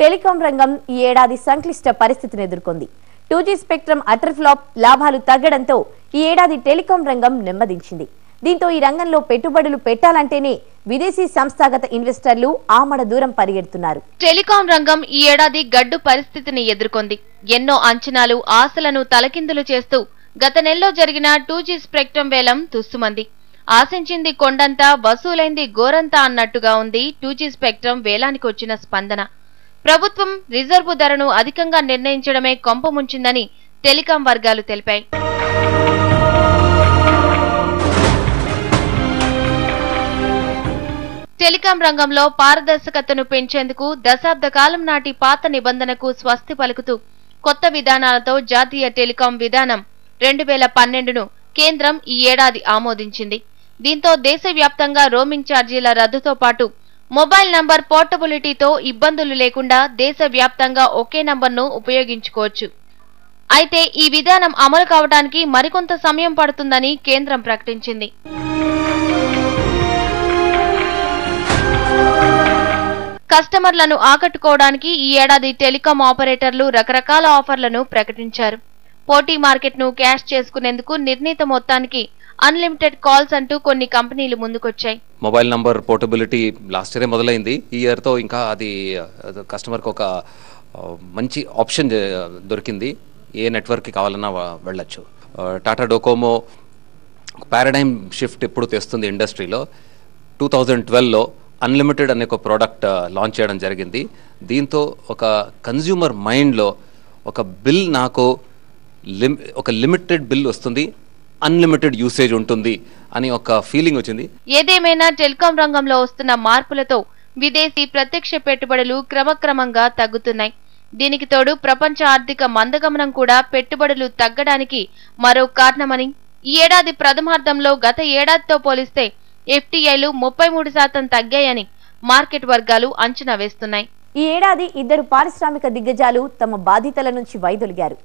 Telecom రంగం ఈ ఏడాది సంక్లిష్ట పరిస్థితిని ఎదుర్కొంది. 2G స్పెక్ట్రమ్ అటర్ ఫ్లాప్, లాభాలు తగ్గడంతో ఈ ఏడాది టెలికాం రంగం నెమ్మదించింది. దీంతో ఈ రంగంలో పెట్టుబడులు పెట్టాలంటేనే విదేశీ సంస్థాగత ఇన్వెస్టర్లు ఆమడ దూరం పరిగెడుతున్నారు. టెలికాం రంగం ఈ ఏడాది గడ్డు పరిస్థితిని ఎదుర్కొంది. ఎన్నో అంచనాలు, ఆశలను తలకిందులు చేస్తూ గత నెలలో జరిగిన 2G స్పెక్ట్రమ్ వేలం తుస్సుమంది. ఆశించింది కొండంతా, వసూలైంది గోరంతా అన్నట్టుగా ఉంది 2G స్పెక్ట్రమ్ వేలానికి వచ్చిన స్పందన. ప్రభుత్వం రిజర్వు ధరను అధికంగా నిర్ణయించడమే కొంపముంచిందని టెలికాం వర్గాలు తెలిపాయి. టెలికాం రంగంలో పారదర్శకతను పెంచేందుకు దశాబ్ద కాలం నాటి పాత నిబంధనకు స్వస్తి పలుకుతూ కొత్త విధానాలతో జాతీయ టెలికాం విధానం 2012ను కేంద్రం ఈ ఏడాది ఆమోదించింది. దీంతో దేశవ్యాప్తంగా రోమింగ్ ఛార్జీల రద్దుతో పాటు మొబైల్ నంబర్ పోర్టబిలిటీతో ఇబ్బందులు లేకుండా దేశవ్యాప్తంగా ఒకే నంబర్ను ఉపయోగించుకోవచ్చు. అయితే ఈ విధానం అమలు కావడానికి మరికొంత సమయం పడుతుందని కేంద్రం ప్రకటించింది. కస్టమర్లను ఆకట్టుకోవడానికి ఈ ఏడాది టెలికాం ఆపరేటర్లు రకరకాల ఆఫర్లను ప్రకటించారు. పోటీ మార్కెట్ను క్యాష్ చేసుకునేందుకు నిర్ణీత మొత్తానికి అన్లిమిటెడ్ కాల్స్ అంటూ కొన్ని కంపెనీలు ముందుకొచ్చాయి. Mobile number portability last year మొదలైంది. ఈ ఇయర్తో ఇంకా అది కస్టమర్కి ఒక మంచి ఆప్షన్ దొరికింది. ఏ నెట్వర్క్కి కావాలన్నా వెళ్ళచ్చు. టాటా డోకోమో పారాడైమ్ షిఫ్ట్ ఎప్పుడు తెస్తుంది ఇండస్ట్రీలో. 2012లో అన్లిమిటెడ్ అనే ఒక ప్రోడక్ట్ లాంచ్ చేయడం జరిగింది. దీంతో ఒక కన్జ్యూమర్ మైండ్లో ఒక బిల్ నాకు ఒక లిమిటెడ్ బిల్ వస్తుంది, అన్లిమిటెడ్ యూసేజ్ ఉంటుంది అని ఒక ఫీలింగ్ వచ్చింది. ఏదేమైనా టెలికాం రంగంలో వస్తున్న మార్పులతో విదేశీ ప్రత్యక్ష పెట్టుబడులు క్రమక్రమంగా తగ్గుతున్నాయి. దీనికి తోడు ప్రపంచ ఆర్థిక మందగమనం కూడా పెట్టుబడులు తగ్గడానికి మరో కారణమని, ఈ ఏడాది ప్రథమార్థంలో గత ఏడాదితో పోలిస్తే FTIలు 33% తగ్గాయని మార్కెట్ వర్గాలు అంచనా వేస్తున్నాయి. ఈ ఏడాది 2 పారిశ్రామిక దిగ్గజాలు తమ బాధ్యతల నుంచి వైదొలిగారు.